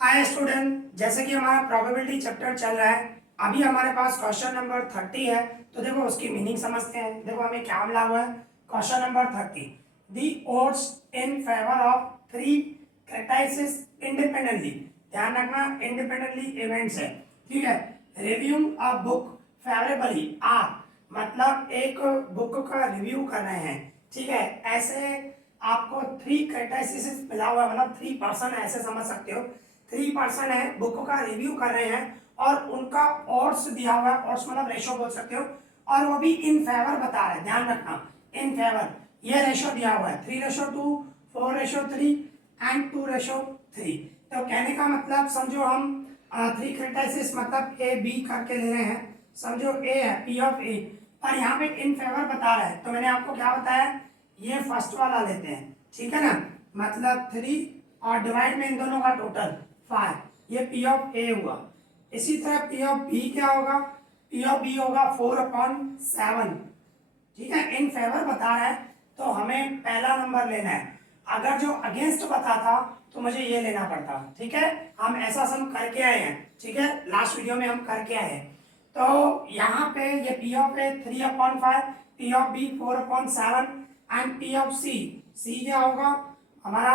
Hi student, जैसे कि हमारा प्रोबेबिलिटी चैप्टर चल रहा है। अभी हमारे पास क्वेश्चन नंबर 30 है। तो देखो उसकी मीनिंग समझते हैं। देखो हमें क्या मिला हुआ है। Question number 30, the odds in favour of three criteria independently. ध्यान रखना, इंडिपेंडेंटली इवेंट्स है, ठीक है। Review a book favourably are, मतलब एक बुक का रिव्यू कर रहे हैं, ठीक है। ऐसे आपको थ्री क्राइटेरिया मिला हुआ है, मतलब 3 पर्सन ऐसे समझ सकते हो। 3 पर्सन है, बुक का रिव्यू कर रहे हैं और उनका ऑड्स दिया हुआ है। ऑड्स मतलब रेशो बोल सकते हो, और वो भी इन फेवर बता रहे हैं। ध्यान रखना, इन फेवर ये रेशो दिया हुआ है 3:2, 4:3 एंड 2:3। तो कहने का मतलब समझो हम थ्री क्राइटेरिया मतलब ए बी करके ले रहे हैं। समझो ए है पी ऑफ ए, पर यहाँ पे इन फेवर बता रहा है। तो मैंने आपको क्या बताया, ये फर्स्ट वाला लेते हैं, ठीक है ना। मतलब 3 और डिवाइड में इन दोनों का टोटल 5, ये पी ऑफ ए हुआ। इसी तरह पी ऑफ बी क्या होगा, पी ऑफ बी होगा 4/7, ठीक है। इन फेवर बता रहा है तो हमें पहला नंबर लेना है। अगर जो अगेंस्ट बताता तो मुझे ये लेना पड़ता, ठीक है। हम ऐसा सम करके आए हैं, ठीक है, लास्ट वीडियो में हम करके आए हैं। तो यहाँ पे ये P of A 3/5, P of B 4/7 and P of C, C क्या होगा हमारा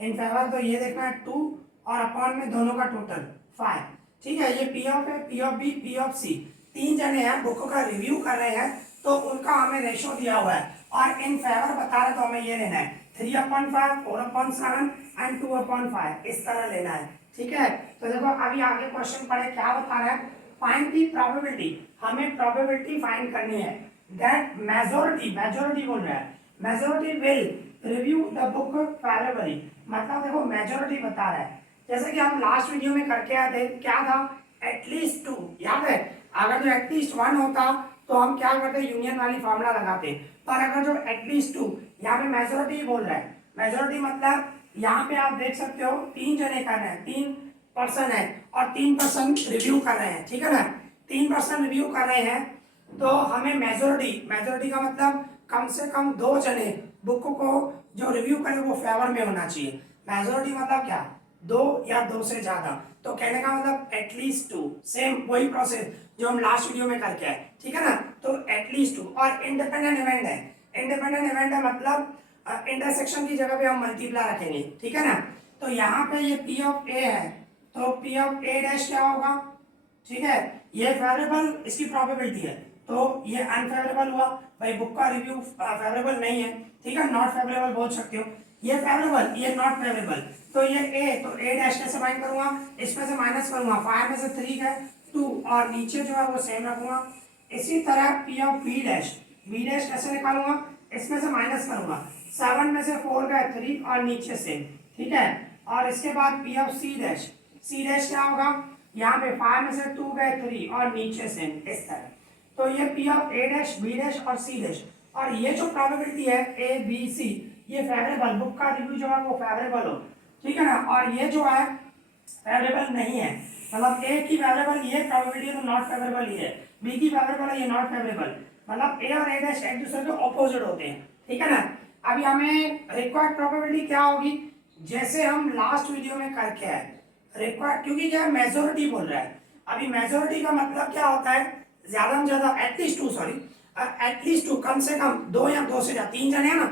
इन फेवर। तो ये देखना है 2 और अपॉन में दोनों का टोटल 5, ठीक है। ये P of A, P of B, P of C, 3 जने हैं बुक का रिव्यू कर रहे हैं। तो उनका हमें रेशो दिया हुआ है और इन फेवर बता रहे, तो हमें ये लेना है 3/5, 4/7 एंड 2/5, इस तरह लेना है, ठीक है। तो देखो अभी आगे क्वेश्चन पढ़े, क्या बता रहा है, फाइंड दी प्रोबेबिलिटी। हमें प्रोबेबिलिटी फाइंड करनी है दैट मेजॉरिटी, मेजॉरिटी बोल रहा है, majority will review the book favourably. मतलब देखो मेजॉरिटी बता रहा है, जैसे कि हम लास्ट वीडियो में करके आए थे, क्या था, एटलीस्ट 2, याद है। अगर जो एटलीस्ट 1 होता तो हम क्या करते, यूनियन वाली फॉर्मूला लगाते। पर अगर जो एटलीस्ट 2, यहाँ पे मेजॉरिटी बोल रहा है। मेजॉरिटी मतलब यहाँ पे आप देख सकते हो 3 जने कर रहे हैं, 3 पर्सन है और 3 पर्सन रिव्यू कर रहे हैं, ठीक है ना। 3 पर्सन रिव्यू कर रहे हैं तो हमें मेजॉरिटी, मेजॉरिटी का मतलब कम से कम 2 जने बुक को जो रिव्यू करे वो फेवर में होना चाहिए। मेजॉरिटी मतलब क्या, 2 या 2 से ज्यादा। तो कहने का मतलब एटलीस्ट 2, सेम वही प्रोसेस जो हम लास्ट वीडियो में करके आए, ठीक है ना। तो एटलीस्ट 2 और इंडिपेंडेंट इवेंट है। इंडिपेंडेंट इवेंट है मतलब इंटरसेक्शन की जगह पे हम मल्टीप्लाई रखेंगे, ठीक है ना। तो यहाँ पे ये पी ऑफ ए है, तो पी ऑफ ए डैश क्या होगा, ठीक है। ये फेवरेबल, इसकी प्रोबेबिलिटी है, तो ये अनफेवरेबल हुआ भाई, बुक का रिव्यू फेवरेबल नहीं है, ठीक है, नॉट फेवरेबल बोल सकते हो। ये फेवरेबल, ये नॉट फेवरेबल। तो ये ए, तो ए डैश कैसे फाइंड करूंगा, इसमें से माइनस करूंगा, 5 में से 3 गए 2 और नीचे जो है वो सेम रखूंगा। इसी तरह P of B dash, B dash कैसे निकालूंगा, इसमें से माइनस करूंगा, 7 में से 4 गए 3 और नीचे से, ठीक है। और इसके बाद P of C dash, C dash क्या होगा, यहाँ पे 5 में से 2 गए 3 और नीचे से, इस तरह। तो ये P of A dash, B dash और सी डैश, और ये जो प्रोबेबिलिटी है ए बी सी, ये फेवरेबल, बुक का रिव्यू जो है वो फेवरेबल हो, ठीक है ना। और ये जो है फेवरेबल नहीं है, मतलब ए की फेवरेबल ये प्रोबेबिलिटी है तो नॉट फेवरेबल ये है, बी की फेवरेबल है ये नॉट फेवरेबल, मतलब ए और ए डैश एक दूसरे के ऑपोजिट होते हैं, ठीक है ना। अभी हमें रिक्वायर्ड प्रोबेबिलिटी क्या होगी, जैसे हम लास्ट वीडियो में करके आए रिक्वायर्ड, क्योंकि क्या मेजोरिटी बोल रहा है। अभी मेजोरिटी का मतलब क्या होता है, ज्यादा में ज्यादा एटलीस्ट 2, सॉरी एटलीस्ट 2, कम से कम 2 या 2 से ज्यादा, 3 जने हैं ना,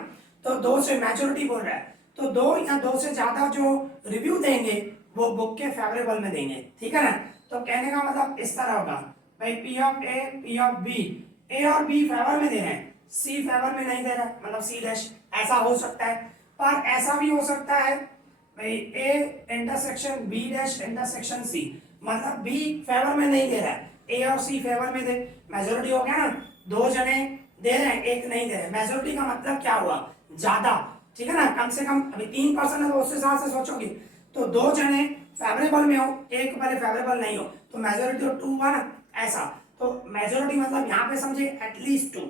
तो 2 से मेजोरिटी बोल रहा है। तो 2 या 2 से ज्यादा जो रिव्यू देंगे वो बुक के फेवरेबल में देंगे, ठीक है ना। तो कहने का मतलब इस तरह होगा भाई, P of A, P of B, A और बी फेवर में दे रहे हैं, सी फेवर में नहीं दे रहा, मतलब सी डैश, ऐसा हो सकता है। पर ऐसा भी हो सकता है भाई, A intersection B dash intersection C, मतलब बी फेवर में नहीं दे रहा है, ए और सी फेवर में दे, मेजोरिटी हो गया ना। 2 जने दे रहे हैं, एक नहीं दे रहे, मेजोरिटी का मतलब क्या हुआ, ज्यादा, ठीक है ना। कम से कम अभी 3 पर्सन है तो उस हिसाब से सोचोगे, तो 2 जने फेवरेबल में हो, एक पहले फेवरेबल नहीं हो, तो मेजोरिटी तो 2 हुआ ना, ऐसा। तो मेजोरिटी मतलब यहाँ पे समझे एटलीस्ट 2,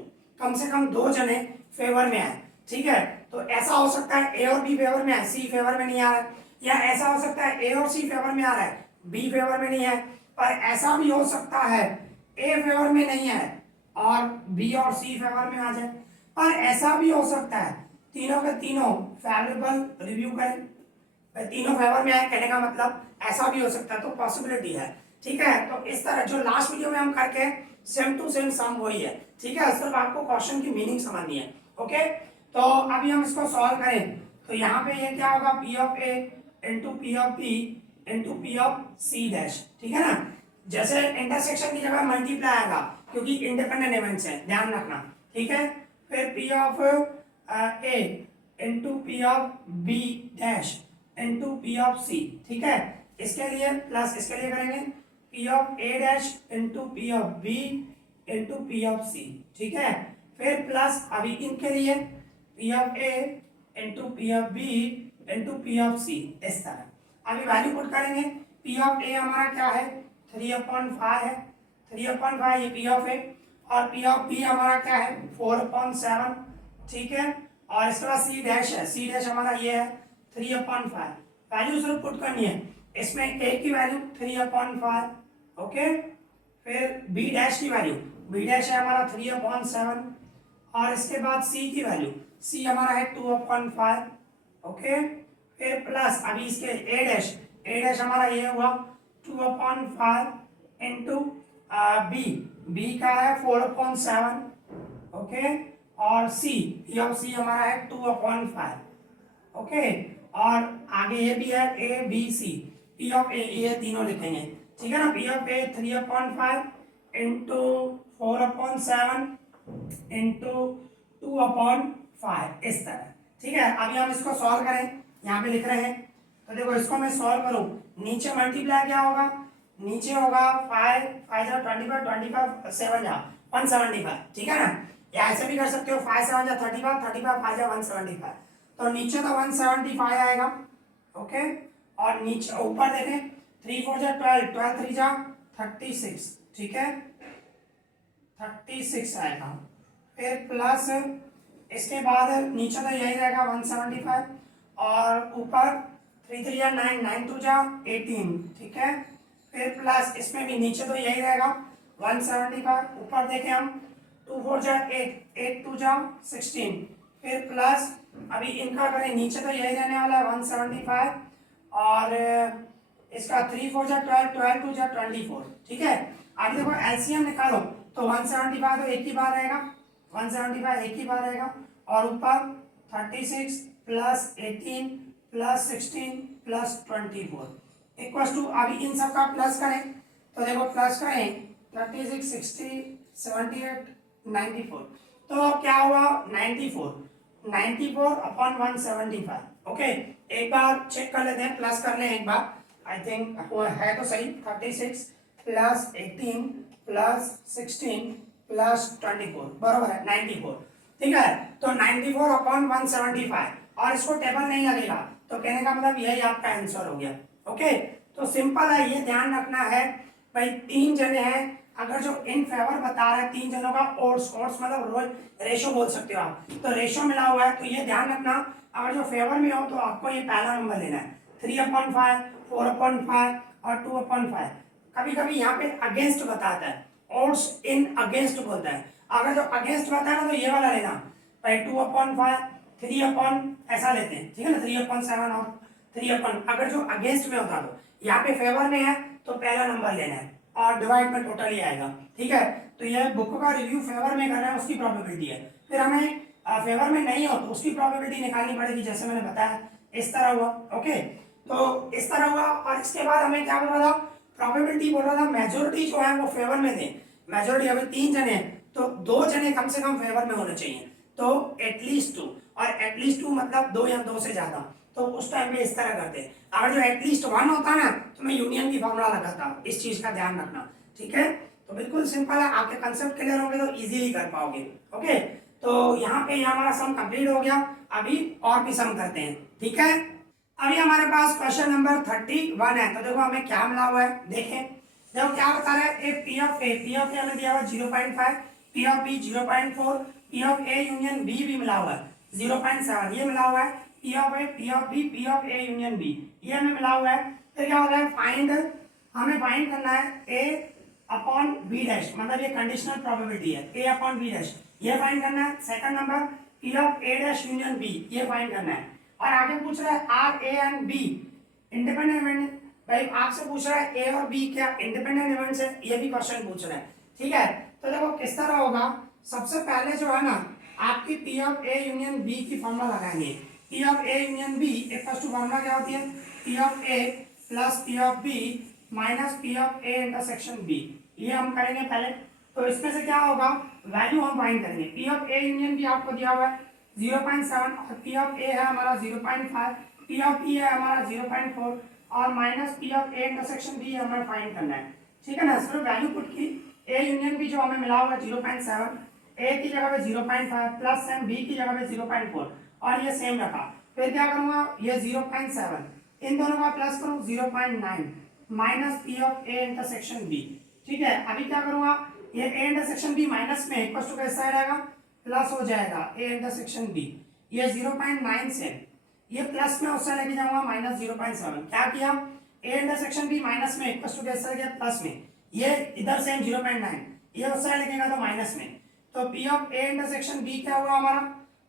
कम से कम 2 जने फेवर में आए, ठीक है। तो ऐसा हो सकता है ए और बी फेवर में है, सी फेवर में नहीं आ रहा है, या ऐसा हो सकता है ए और सी फेवर में आ रहा है, बी फेवर में नहीं है। पर ऐसा भी हो सकता है ए फेवर में नहीं है और बी और सी फेवर में आ जाए। पर ऐसा भी हो सकता है तीनों के तीनों फेवरेबल रिव्यू करें, तीनों फेवर में आए, कहने का मतलब ऐसा भी हो सकता है, तो पॉसिबिलिटी है। ठीक है, तो इस तरह जो लास्ट वीडियो में हम करके सेम टू सेम सम वही है। ठीक है, सिर्फ आपको क्वेश्चन की मीनिंग समझनी है। ओके, तो अभी हम इसको सॉल्व करें तो यहाँ पे ये क्या होगा, P of A into P of B into P of C dash. ठीक है ना, जैसे इंटरसेक्शन की जगह मल्टीप्लाई आएगा क्योंकि इंडिपेंडेंट इवेंट्स है, ध्यान रखना। ठीक है, फिर P of A into P of B dash into P of C. ठीक है, इसके लिए प्लस इसके लिए करेंगे P of A dash into P of B into P of C. ठीक है, फिर प्लस अभी इनके लिए P of A into P of B into P of C, इस तरह। अभी वैल्यू पुट करेंगे, पी ऑफ ए हमारा क्या है 3/5 है, 3/5 ये पी ऑफ ए, और पी ऑफ बी हमारा क्या है 4/7। ठीक है, और इसके बाद सी डैश है, सी डैश हमारा ये है 3/5। वैल्यू सिर्फ पुट करनी है, इसमें ए की वैल्यू 3/5। ओके, फिर बी डैश की वैल्यू, बी डैश है हमारा 3/7, और इसके बाद सी की वैल्यू, सी हमारा है 2/5। ओके, फिर प्लस अभी इसके ए डैश हमारा ये हुआ 2/5 इंटू बी, बी का है 4/7। ओके, और सी, पी ऑफ सी हमारा है 2/5। ओके, और आगे ये भी है A B C, P of A, ये तीनों लिखेंगे। ठीक है ना, P of A 3/5 into 4/7 into 2/5, इस तरह। ठीक है, अभी हम इसको सॉल्व करें, यहाँ पे लिख रहे हैं। तो देखो इसको मैं सॉल्व करूँ, नीचे मल्टीप्लाई क्या होगा, नीचे होगा 5 5 जा 25, 25 7 जा 175। ठीक है ना, या ऐसे भी कर सकते हो 5 7 जा 35, 35 5 जा 175। तो नीचे तो 175 आएगा। ओके, और नीचे ऊपर देखें 3 4 जा 12, 12 3 जा 36। ठीक है, 36 आएगा। फिर प्लस इसके बाद नीचे तो यही रहेगा 175, और ऊपर 3 3 जा 9, 9 2 जा 18। ठीक है, फिर प्लस इसमें भी नीचे तो यही रहेगा 175, ऊपर देखें हम 2 4 जा 8, 8 2 जा 16। फिर प्लस अभी इनका करें, नीचे तो यही रहने वाला है 175, और इसका 3 4 जा 12, 12 2 जा 24। ठीक है, आगे देखो एलसीएम निकालो तो 175 तो एक ही बार रहेगा, 175 एक ही बार रहेगा, और ऊपर 36 plus 18 plus 16 plus 24 equals to, अभी इन सब का प्लस करें तो देखो प्लस करें 36 60 78 94, तो क्या हुआ 94 अपॉन 175। ओके, एक बार चेक कर लेते हैं, प्लस कर लें एक बार, आई थिंक है तो सही। 36 प्लस 18 प्लस 16 प्लस 24 बराबर है 94। ठीक है, तो 94 अपॉन 175, और इसको टेबल नहीं लगेगा, तो कहने का मतलब यही आपका आंसर हो गया। ओके, तो सिंपल है, ये ध्यान रखना है भाई, 3 जने हैं, अगर जो इन फेवर बता रहा है 3 जनों का ओड्स, ओड्स मतलब रोज रेशो बोल सकते हो आप, तो रेशो मिला हुआ है, तो ये ध्यान रखना, अगर जो फेवर में हो तो आपको ये पहला नंबर लेना है, 3/5 4/5 और 2/5। कभी कभी यहाँ पे अगेंस्ट बताता है, ओड्स इन अगेंस्ट बोलता है, अगर जो अगेंस्ट बताता है ना तो ये वाला लेना भाई, 2/5 3 ऐसा लेते हैं। ठीक है ना, 3/7 और 3, अगर जो अगेंस्ट में होता तो, यहाँ पे फेवर में है तो पहला नंबर लेना है, और डिवाइड में टोटल ही आएगा। ठीक है, तो ये बुक का रिव्यू फेवर में करना है, उसकी प्रोबेबिलिटी है। फिर हमें फेवर में नहीं हो तो उसकी प्रोबेबिलिटी निकालनी पड़ेगी, जैसे मैंने बताया इस तरह हुआ। ओके, तो इस तरह हुआ, और इसके बाद हमें क्या बोल रहा था, प्रोबेबिलिटी बोल रहा था मेजोरिटी जो है वो फेवर में थे। मेजोरिटी अभी 3 जने हैं तो 2 जने कम से कम फेवर में होने चाहिए, तो एटलीस्ट 2, और एटलीस्ट 2 मतलब 2 या 2 से ज्यादा, तो उस टाइम पे इस तरह करते हैं। अगर जो एटलीस्ट 1 होता ना तो मैं यूनियन की फॉर्मूला लगाता हूँ, इस चीज का ध्यान रखना। ठीक है, तो बिल्कुल सिंपल है, आपके कंसेप्ट क्लियर होंगे तो इजीली कर पाओगे। ओके, तो यहाँ पे हमारा सम कंप्लीट हो गया, अभी और भी सम करते हैं। ठीक है, अभी हमारे पास क्वेश्चन नंबर 31 है, तो देखो हमें क्या मिला हुआ है, देखें देखो क्या बता रहा है, पी ऑफ ए हमें दिया हुआ 0.5, P of B 0.4, P of A union B भी मिला हुआ है 0.7, ये मिला हुआ है, P of A P of B P of A union B, ये हमें मिला हुआ है। फिर क्या होता है, फाइंड, हमें फाइंड करना है ए अपॉन बी डैश, मतलब ये कंडीशनल प्रोबेबिलिटी है, ए अपॉन बी डैश ये फाइंड करना है। Second number P of A dash union B, ये फाइंड करना है। और आगे पूछ रहा है are A and B independent भाई आपसे पूछ रहा है ए और बी क्या इंडिपेंडेंट इवेंट्स है, ये भी क्वेश्चन पूछ रहा है। ठीक है, तो देखो किस तरह होगा। सबसे पहले जो है ना आपकी P of A union B की फॉर्मूला लगाएंगे। P of A union B equal to formula क्या होती है, P of A plus P of B minus P of A intersection B. ये हम करेंगे पहले। तो इसमें से क्या होगा, वैल्यू हम फाइंड करेंगे। P of A union B आपको दिया हुआ है 0.7 और पी ऑफ ए है हमारा 0.5, पी ऑफ बी है हमारा 0.4 और minus P of A intersection B हमें फाइंड करना है। ठीक है ना, सिर्फ वैल्यू पुट की। ए यूनियन बी जो हमें मिला हुआ है 0.7, ए की जगह पे 0.5 प्लस एम बी की जगह पे 0.4 और ये सेम रखा। फिर क्या करूंगा, ये 0.7 इन दोनों का प्लस करूं 0.9 minus P of A intersection B. ठीक है, अभी क्या करूंगा, ये ए इंटरसेक्शन बी माइनस में इक्वल टू कैसा आएगा, प्लस हो जाएगा ए इंटरसेक्शन बी। ये 0.9 से ये प्लस में उससे लेके जाऊंगा माइनस 0.7। क्या किया, ए इंटरसेक्शन बी माइनस में इक्वल टू कैसा गया प्लस में, ये इधर से 0.9 ये उससे लेके तो माइनस में। तो P of A intersection B क्या हुआ हमारा,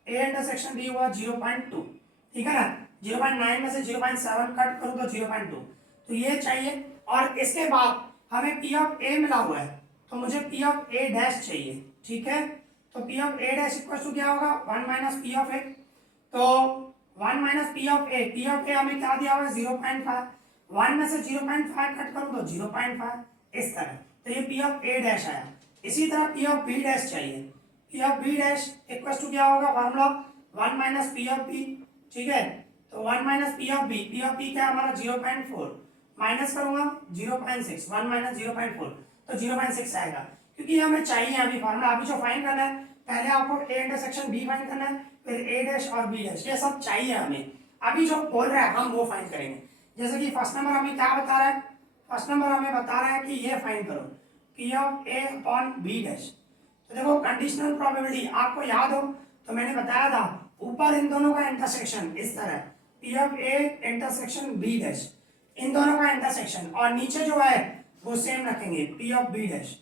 ए इंटरसेक्शन बी हुआ 0.2। ठीक है ना, 0.9 में से 0.7 कट करूं तो 0.2, तो ये चाहिए। और इसके बाद हमें पी ऑफ ए मिला हुआ है तो मुझे पी ऑफ ए डैश चाहिए। ठीक है, तो P of A dash equal to क्या होगा, 1 माइनस पी ऑफ ए। तो 1 minus P of A, P of A हमें क्या दिया हुआ है 0.5, 1 में से 0.5 कट करूं तो 0.5 इस तरह। तो ये पी ऑफ ए डैश आया। इसी तरह पी ऑफ बी डैश चाहिए। P of B dash equal to क्या होगा, formula 1 minus P of B. ठीक है, तो 1 minus P of B, P of B क्या हमारा 0.4 माइनस करूंगा 0.6, 1 माइनस 0.4 तो 0.6 आएगा। क्योंकि हमें चाहिए अभी फार्मूला, अभी जो फाइंड करना है पहले आपको ए इंटरसेक्शन बी फाइंड करना है, फिर ए डैश और बी डैश, ये सब चाहिए हमें। अभी जो बोल रहा है हम वो फाइंड करेंगे। जैसे कि फर्स्ट नंबर हमें क्या बता रहा है, फर्स्ट नंबर हमें बता रहा है कि ये फाइंड करो P of A upon B dash. तो देखो कंडीशनल प्रोबेबिलिटी आपको याद हो तो मैंने बताया था, ऊपर इन दोनों का इंटरसेक्शन इस तरह P of A intersection B dash, इन दोनों का इंटरसेक्शन, और नीचे जो है वो सेम रखेंगे पी ऑफ बी डैश।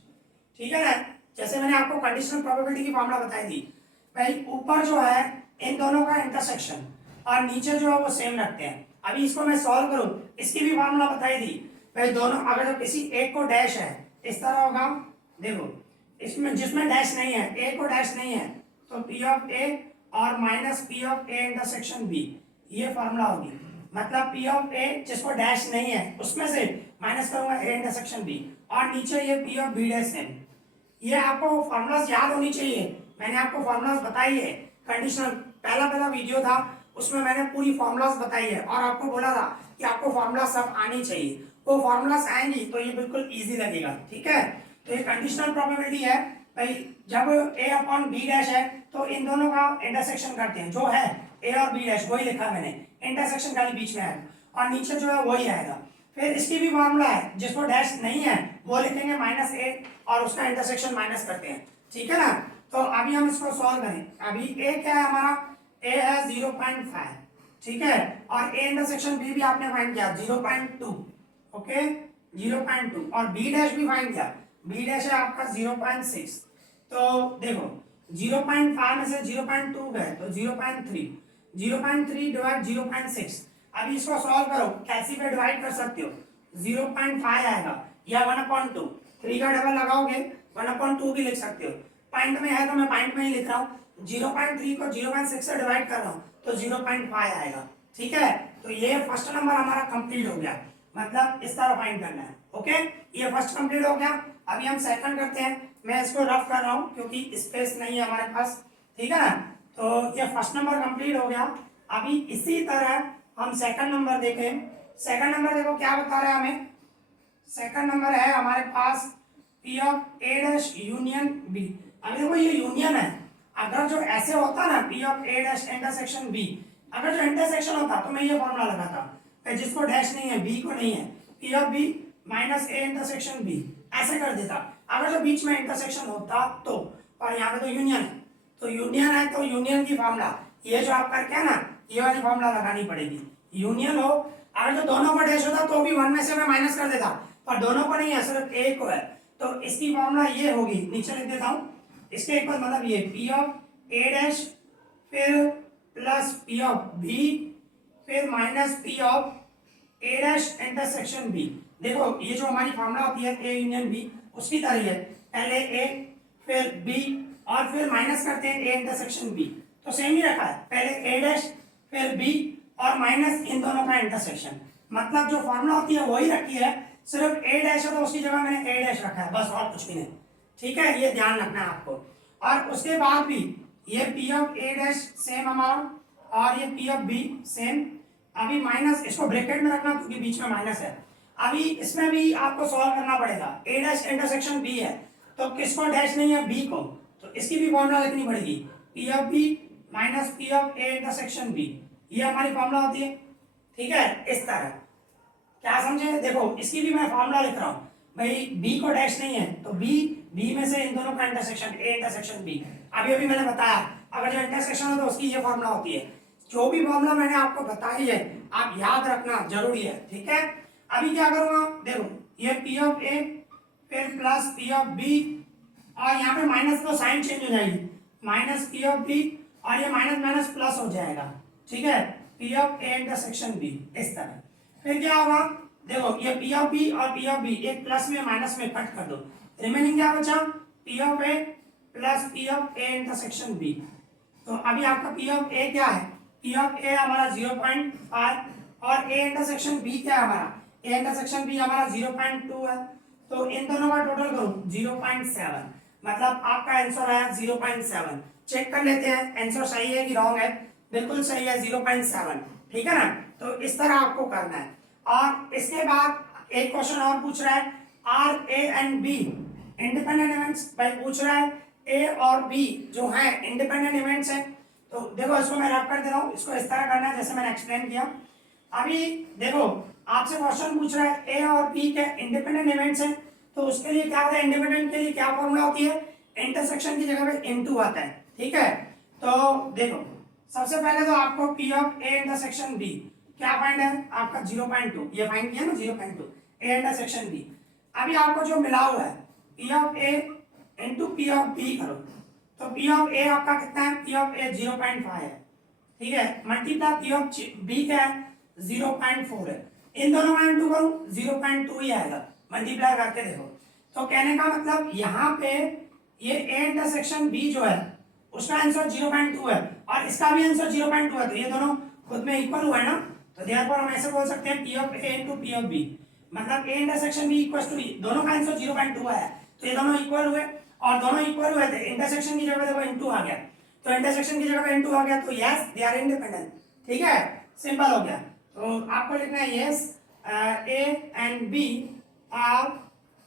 ठीक है ना, जैसे मैंने आपको कंडीशनल प्रोबेबिलिटी की फार्मूला बताई थी, भाई ऊपर जो है इन दोनों का इंटरसेक्शन और नीचे जो है वो सेम रखते हैं। अभी इसको मैं सॉल्व करूं, इसकी भी फार्मूला बताई थी भाई, दोनों अगर तो किसी एक को डैश है इस तरह होगा। देखो इसमें जिसमें डैश नहीं है, ए को डैश नहीं है तो पी ऑफ ए और minus P of A intersection B, ये फार्मूला होगी। मतलब पी ऑफ ए जिसको डैश नहीं है उसमें से माइनस करूंगा ए इंटरसेक्शन बी और नीचे ये पी ऑफ बी डैश है। ये आपको फार्मूलाज याद होनी चाहिए, मैंने आपको फार्मूलाज बताई है। कंडीशनल पहला वीडियो था उसमें मैंने पूरी फार्मूलाज बताई है और आपको बोला था कि आपको फार्मूला सब आनी चाहिए। वो फार्मूलाज आएंगी तो ये बिल्कुल इजी लगेगा। ठीक है, तो ये कंडीशनल प्रोबेबिलिटी है भाई, जब ए अपॉन बी डैश है तो इन दोनों का इंटरसेक्शन करते हैं, जो है ए और बी डैश वही लिखा मैंने, इंटरसेक्शन खाली बीच में आएगा और नीचे जो है वही आएगा। फिर इसकी भी फार्मूला है, जिसको डैश नहीं है वो लिखेंगे माइनस ए और उसका इंटरसेक्शन माइनस करते हैं। ठीक है ना, तो अभी हम इसको सॉल्व करें। अभी ए क्या है हमारा, ए है 0.5। ठीक है, और ए इंटरसेक्शन बी भी आपने फाइंड किया 0.2। ओके 0.2 और बी डैश भी फाइंड किया, बी डैश है आपका 0.6। तो देखो 0.5 में से 0.2 गए तो 0.3, 0.3 डिवाइड 0.6। अभी इसको सॉल्व करो, कैसी पे डिवाइड कर सकते हो, 0.5 आएगा या 1/2, 3 का डबल लगाओगे 1/2 भी लिख सकते हो। पॉइंट में है तो मैं पॉइंट में ही लिख रहा हूँ, 0.3 को 0.6 से डिवाइड कर रहा हूँ तो 0.5 आएगा। ठीक है, तो ये फर्स्ट नंबर हमारा कंप्लीट हो गया, मतलब इस तरह फाइंड करना है। ओके, ये फर्स्ट कंप्लीट हो गया। अभी हम सेकंड करते हैं, मैं इसको रफ कर रहा हूँ क्योंकि स्पेस नहीं है हमारे पास। ठीक है ना, तो ये फर्स्ट नंबर कंप्लीट हो गया। अभी इसी तरह हम सेकंड नंबर देखें। सेकंड नंबर देखो क्या बता रहा है हमें, सेकंड नंबर है हमारे पास P of A dash union B. अभी देखो ये यूनियन है, अगर जो ऐसे होता ना P of A dash intersection B, अगर जो इंटरसेक्शन होता तो मैं ये फॉर्मूला लगाता, जिसको डैश नहीं है बी को नहीं है, P of B minus A intersection B ऐसे कर देता। अगर जो बीच में इंटरसेक्शन होता तो, और यहाँ पे तो यूनियन है, तो यूनियन है तो यूनियन की फॉर्मूला ये जो आप करके है ना ये वाली फॉर्मूला लगानी पड़ेगी। यूनियन हो, अगर जो दोनों को डैश होता तो भी 1 में से मैं माइनस कर देता, पर दोनों को नहीं है सिर्फ ए को है, तो इसकी फॉर्मूला ये होगी, नीचे लिख देता हूँ। इसके एक मतलब ये पी ऑफ ए डैश फिर प्लस पी ऑफ बी फिर minus P of A dash intersection B. देखो ये जो हमारी फॉर्मूला होती है ए यूनियन बी, उसकी तरह है, पहले ए फिर बी और फिर माइनस करते हैं ए इंटरसेक्शन बी। तो सेम ही रखा है, पहले ए डैश फिर बी और माइनस इन दोनों का इंटरसेक्शन। मतलब जो फॉर्मूला होती है वही रखी है, सिर्फ ए डैश है तो उसकी जगह मैंने ए डैश रखा है, बस और कुछ भी नहीं। ठीक है, ये ध्यान रखना है आपको। और उसके बाद भी ये P of A dash same amount और ये पी ऑफ बी सेम। अभी माइनस, इसको ब्रैकेट में रखना क्योंकि बीच में माइनस है। अभी इसमें भी आपको सॉल्व करना पड़ेगा। ए डैश इंटरसेक्शन बी है तो किसको डैश नहीं है, बी को, तो इसकी भी फॉर्मूला लिखनी पड़ेगी, P of B minus P of A intersection B. ये हमारी फॉर्मूला होती है। ठीक है, इस तरह। क्या समझे? देखो इसकी भी मैं फॉर्मूला लिख रहा हूँ भाई, बी को डैश नहीं है तो बी में से इन दोनों का इंटरसेक्शन ए इंटरसेक्शन बी। अभी मैंने बताया अगर जो इंटरसेक्शन हो तो उसकी ये फॉर्मूला होती है। जो भी फॉर्मूला मैंने आपको बताई है आप याद रखना जरूरी है। ठीक है, अभी क्या करूंगा, देखो ये पी ऑफ ए फिर प्लस पी ऑफ बी और यहाँ पे माइनस तो साइन चेंज हो जाएगी, माइनस पी ऑफ बी और ये माइनस माइनस प्लस हो जाएगा। ठीक है, P of A intersection B, इस तरह। फिर क्या होगा, देखो ये पी ऑफ बी और पी ऑफ बी एक प्लस में माइनस में कट कर दो, रिमेनिंग क्या बचा, P of A plus P of A intersection B. तो अभी आपका पी ऑफ ए क्या है, पी ऑफ ए हमारा 0.5 और ए इंटरसेक्शन बी क्या है हमारा, ए इंटरसेक्शन बी हमारा 0.2 है। तो इन दोनों का टोटल करूं 0.7, मतलब आपका आंसर आया 0.7। चेक कर लेते हैं आंसर सही है कि रॉन्ग है। बिल्कुल सही है, 0.7। ठीक है ना, तो इस तरह आपको करना है। और इसके बाद एक क्वेश्चन और पूछ रहा है, are A and B independent events भाई पूछ रहा है, ए और बी जो है इंडिपेंडेंट इवेंट्स हैं। तो देखो इसको मैं रैप कर दे रहा हूँ, इसको इस तरह करना है जैसे मैंने एक्सप्लेन किया। अभी देखो आपसे क्वेश्चन पूछ रहा है ए और बी के इंडिपेंडेंट इवेंट्स हैं, तो उसके लिए क्या होता है, इंडिपेंडेंट के लिए क्या फॉर्मूला होती है, इंटरसेक्शन की जगह पे इनटू आता है। ठीक है, तो देखो सबसे पहले तो आपको P of A intersection B क्या फाइंड है आपका 0.2, ये फाइंड किया ना 0.2 ए इंटरसेक्शन बी। अभी आपको जो मिला हुआ है P of A into P of B करो, तो पी ऑफ ए आपका कितना है, पी ऑफ ए 0.5 है। ठीक है, मल्टीप्लाई पी ऑफ बी क्या है 0.4 है। इन दोनों का इंटू करूं 0.2 ही आएगा, मल्टीप्लाई करके देखो। तो कहने का मतलब यहाँ पे ये ए इंटरसेक्शन बी जो है उसका आंसर 0.2 है और इसका भी आंसर 0.2 है, तो ये दोनों खुद में इक्वल हुआ है ना। तो देयरफॉर हम ऐसे बोल सकते हैं P of A into P of B, मतलब A intersection B equals to दोनों का आंसर 0.2 आया, तो ये दोनों इक्वल हुए और दोनों इक्वल हुए थे। इंटरसेक्शन की जगह देखो इनटू आ गया, तो इंटरसेक्शन की जगह पे इनटू आ गया, तो यस दे आर इंडिपेंडेंट। ठीक है, सिंपल हो गया। तो आपको लिखना है yes A and B are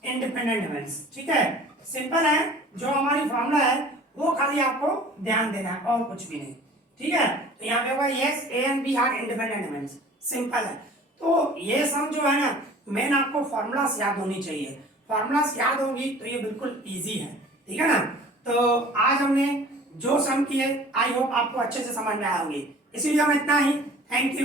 independent events. ठीक है, सिंपल है, जो हमारी फॉर्मूला है वो खाली आपको ध्यान देना है और कुछ भी नहीं। ठीक है, तो यहाँ पे होगा yes A and B are independent events, simple है। तो ये सम जो है ना, मेन आपको फॉर्मूलास याद होनी चाहिए, फॉर्मूलास याद होगी तो ये बिल्कुल इजी है। ठीक है ना, तो आज हमने जो सम किए आई होप आपको अच्छे से समझ में आए होंगे। इसी वीडियो में इतना ही, थैंक यू।